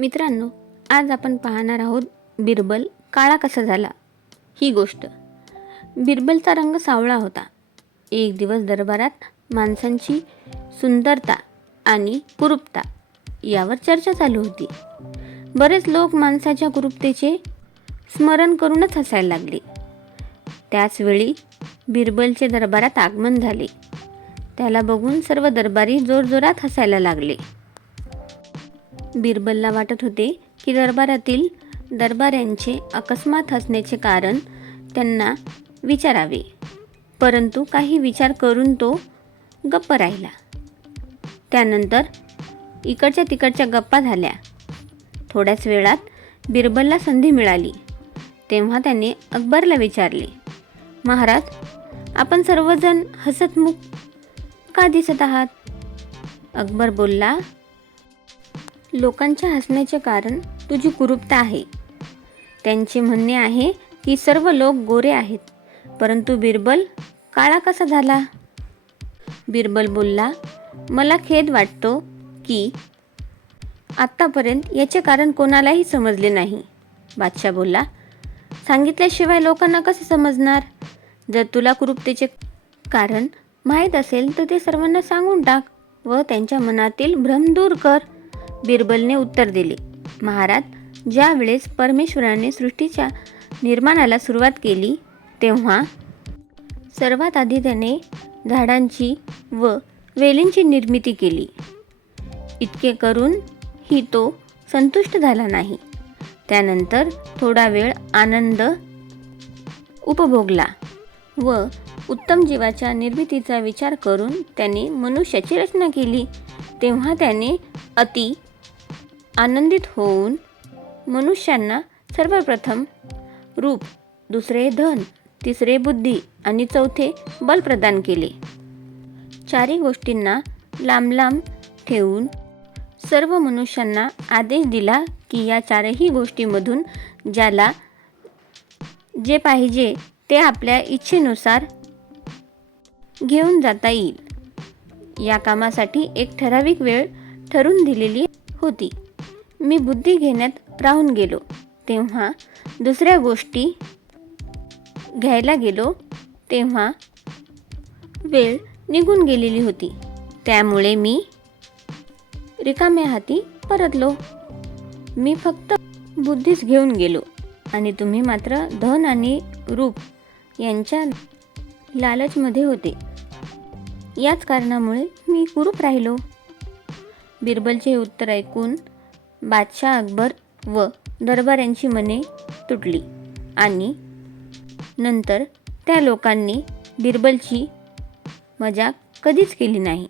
मित्रांनो आज आपण पाहणार आहोत बिरबल काळा कसा झाला? ही गोष्ट. बिरबलचा रंग सावळा होता. एक दिवस दरबारात माणसांची सुंदरता आणि कुरूपता यावर चर्चा चालू होती. बरेच लोक माणसाच्या कुरूपतेचे स्मरण करूनच हसायला लागले. त्याचवेळी बिरबलचे दरबारात आगमन झाले. त्याला बघून सर्व दरबारी जोरजोरात हसायला लागले. बिरबलला वाटत होते की दरबारातील दरबाऱ्यांचे अकस्मात हसण्याचे कारण त्यांना विचारावे. परंतु काही विचार करून तो गप्प राहिला. त्यानंतर इकडच्या तिकडच्या गप्पा झाल्या. थोड्याच वेळात बिरबलला संधी मिळाली. तेव्हा त्याने अकबरला विचारले महाराज आपण सर्वजण हसतमुख का दिसत आहात? अकबर बोलला लोकांच्या हसण्याचे कारण तुझी कुरूपता आहे. त्यांचे म्हणणे आहे की सर्व लोक गोरे आहेत परंतु बिरबल काळा कसा झाला? बिरबल बोलला मला खेद वाटतो की आत्तापर्यंत याचे कारण कोणालाही समजले नाही. बादशाह बोलला सांगितल्याशिवाय लोकांना कसे समजणार? जर तुला कुरूपतेचे कारण माहीत असेल तर ते सर्वांना सांगून टाक व त्यांच्या मनातील भ्रम दूर कर. बिरबलने उत्तर दिले. महाराज ज्या वेळेस परमेश्वराने सृष्टीच्या निर्माणाला सुरुवात केली तेव्हा सर्वात आधी त्याने झाडांची व वेलींची निर्मिती केली. इतके करून ही तो संतुष्ट झाला नाही. त्यानंतर थोडा वेळ आनंद उपभोगला व उत्तम जीवाच्या निर्मितीचा विचार करून त्याने मनुष्याची रचना केली. तेव्हा त्याने अति आनंदित होऊन मनुष्यांना सर्वप्रथम रूप दुसरे धन तिसरे बुद्धी आणि चौथे बल प्रदान केले. चारही गोष्टींना लांब लांब ठेवून सर्व मनुष्यांना आदेश दिला की या चारही गोष्टीमधून ज्याला जे पाहिजे ते आपल्या इच्छेनुसार घेऊन जाता येईल. या कामासाठी एक ठराविक वेळ ठरून दिलेली होती. मी बुद्धी घेण्यात राहून गेलो. तेव्हा दुसऱ्या गोष्टी घ्यायला गेलो. तेव्हा वेळ निघून गेलेली होती. त्यामुळे मी रिकाम्या हाती परतलो. मी फक्त बुद्धीच घेऊन गेलो. आणि तुम्ही मात्र धन आणि रूप यांच्या लालचमध्ये होते. याच कारणामुळे मी कुरूप राहिलो. बिरबलचे हे उत्तर ऐकून बादशाह अकबर व दरबाऱ्यांची मने तुटली आणि नंतर त्या लोकांनी बिरबलची मजाक कधीच केली नाही.